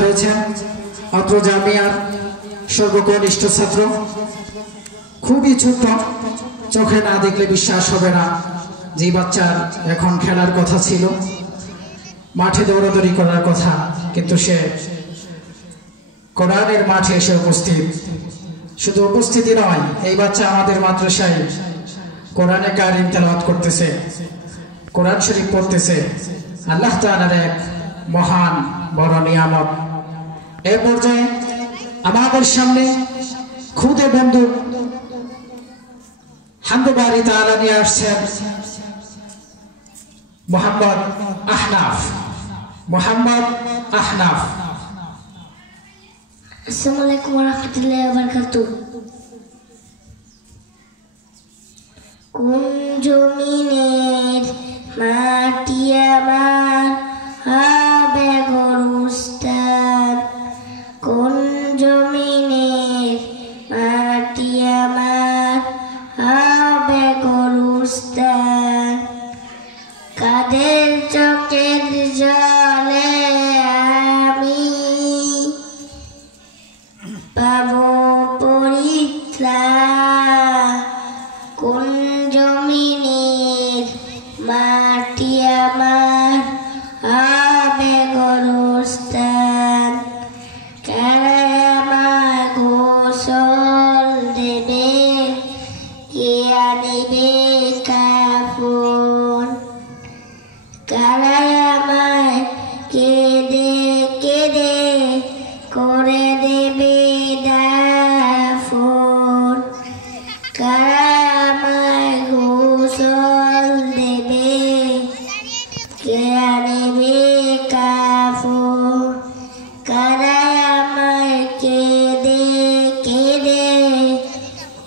হয়েছেন অত্র জামিয়ার সর্বকনিষ্ঠ ছাত্র। খুবই ছোট, চোখে না দেখলে বিশ্বাস হবে না যে বাচ্চার এখন খেলার কথা ছিল, মাঠে দৌড়াদৌড়ি করার কথা, কিন্তু সে কোরআনের মাঠে এসে উপস্থিত। শুধু উপস্থিতি নয়, এই বাচ্চা আমাদের মাদ্রাসায় কোরআনে কারিম তেলাওয়াত করতেছে, কোরআন শরীফ পড়তেছে। আল্লাহ তাআলার এক মহান বড় নিয়ামত। এই পর্যায়ে আমাদের সামনে খুদে বন্ধু হামদে বারি তাআলা নিয়ে আসছেন মোহাম্মদ আহনাফ। আসসালামু আলাইকুম ওয়া রাহমাতুল্লাহি ওয়া বারাকাতুহু। কোন জমিনের মাটি আমার হবে গরুস্থান, কোন জমিনের মাটি আমার হবে গরুস্থান, কাদের চোখের জলে আমি পাবো পরিত্রাণ, কোন জমিনের মাটি আমার হবে গরুস্থান, কারা আমার গোসল দেবে, কে আনিবে কাফন, কারা আমায় কেঁদে কেঁদে করে দেবে দাফন, কারা আমায় গোসল দেবে, কে আনিবে কাফন, কারা আমায় কেঁদে কেঁদে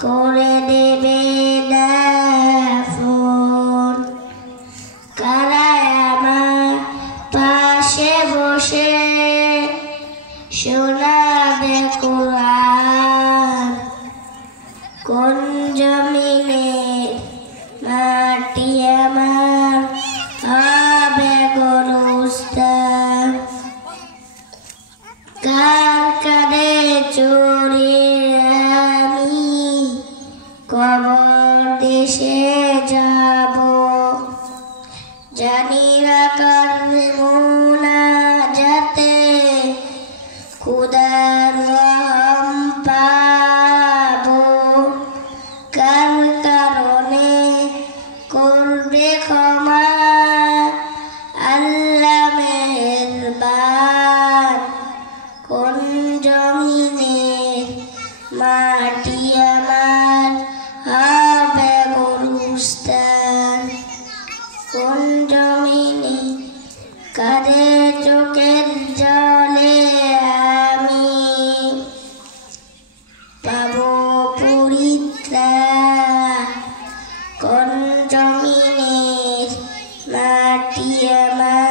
করে দেবে দাফন, কারা আমার পাশে বসে শোনাবে কোরআন, কোন জমিনের মাটি আমার হবে গরুস্থান, কার কাঁধে চড়ে আমি কবর দেশে যাব, জানি না কার মুনাজাতে খুদার রহম পাবো, কার কারণে করবে ক্ষমা আল্লাহ মেহেরবান, কোন জমিনের মাটি আমার হবে গরুস্থান, কোন জমিনে কাদের চোখের জলে আমি পাবো পরিত্রাণ, কোন জমিনের মাটি আমার